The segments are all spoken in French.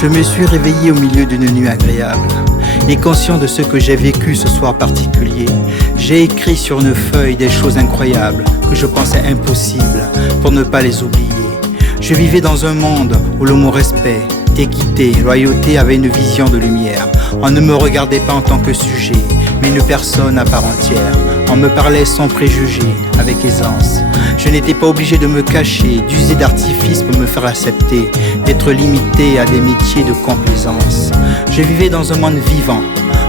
Je me suis réveillé au milieu d'une nuit agréable et conscient de ce que j'ai vécu ce soir particulier. J'ai écrit sur une feuille des choses incroyables que je pensais impossibles pour ne pas les oublier. Je vivais dans un monde où le mot respect, équité, loyauté avait une vision de lumière. On ne me regardait pas en tant que sujet, mais une personne à part entière. On me parlait sans préjugés, avec aisance. Je n'étais pas obligé de me cacher, d'user d'artifice pour me faire accepter, d'être limité à des métiers de complaisance. Je vivais dans un monde vivant,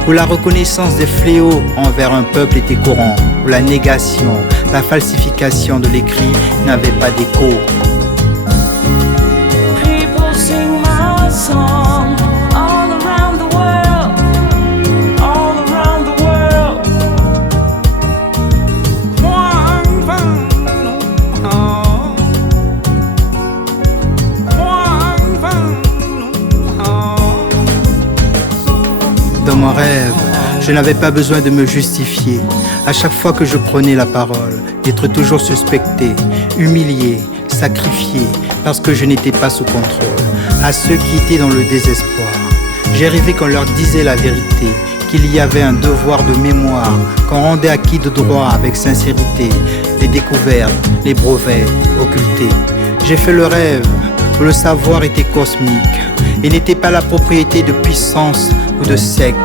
où la reconnaissance des fléaux envers un peuple était courant, où la négation, la falsification de l'écrit n'avait pas d'écho. Dans mon rêve, je n'avais pas besoin de me justifier. À chaque fois que je prenais la parole, d'être toujours suspecté, humilié, sacrifié, parce que je n'étais pas sous contrôle. À ceux qui étaient dans le désespoir, j'ai rêvé qu'on leur disait la vérité, qu'il y avait un devoir de mémoire, qu'on rendait acquis de droit avec sincérité, les découvertes, les brevets occultés. J'ai fait le rêve où le savoir était cosmique et n'était pas la propriété de puissance ou de secte.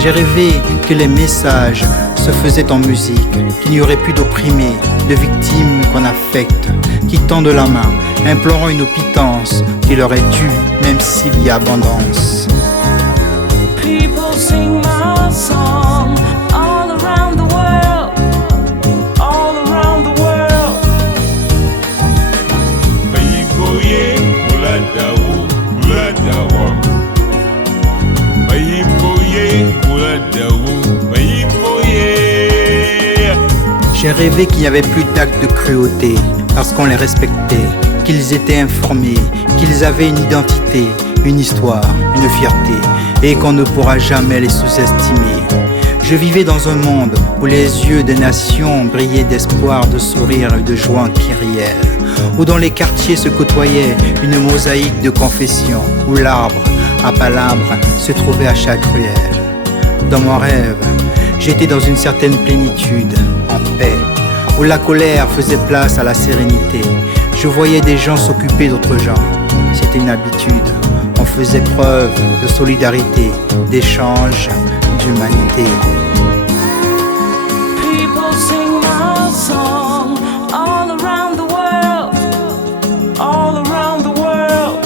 J'ai rêvé que les messages se faisaient en musique, qu'il n'y aurait plus d'opprimés, de victimes qu'on affecte, qui tendent la main, implorant une pitance qui leur est due, même s'il y a abondance. People sing my song all around the world, all around the world. J'ai rêvé qu'il n'y avait plus d'actes de cruauté, parce qu'on les respectait, qu'ils étaient informés, qu'ils avaient une identité, une histoire, une fierté, et qu'on ne pourra jamais les sous-estimer. Je vivais dans un monde où les yeux des nations brillaient d'espoir, de sourire et de joie kyrielle, où dans les quartiers se côtoyait une mosaïque de confessions, où l'arbre à palabre se trouvait à chaque ruelle. Dans mon rêve, j'étais dans une certaine plénitude, en paix, où la colère faisait place à la sérénité. Je voyais des gens s'occuper d'autres gens, c'était une habitude. On faisait preuve de solidarité, d'échange, d'humanité. People sing my song all around the world, all around the world.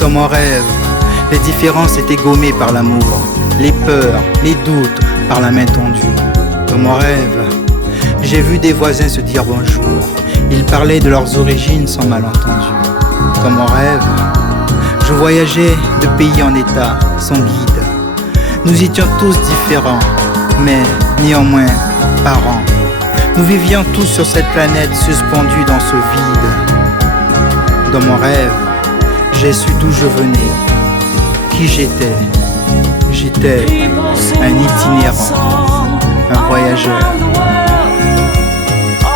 Dans mon rêve, les différences étaient gommées par l'amour, les peurs, les doutes par la main tendue. Dans mon rêve, j'ai vu des voisins se dire bonjour. Ils parlaient de leurs origines sans malentendu. Dans mon rêve, je voyageais de pays en état, sans guide. Nous étions tous différents, mais néanmoins parents. Nous vivions tous sur cette planète suspendue dans ce vide. Dans mon rêve, j'ai su d'où je venais, qui j'étais. J'étais un itinérant, un voyageur.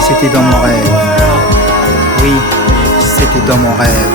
C'était dans mon rêve. Oui, c'était dans mon rêve.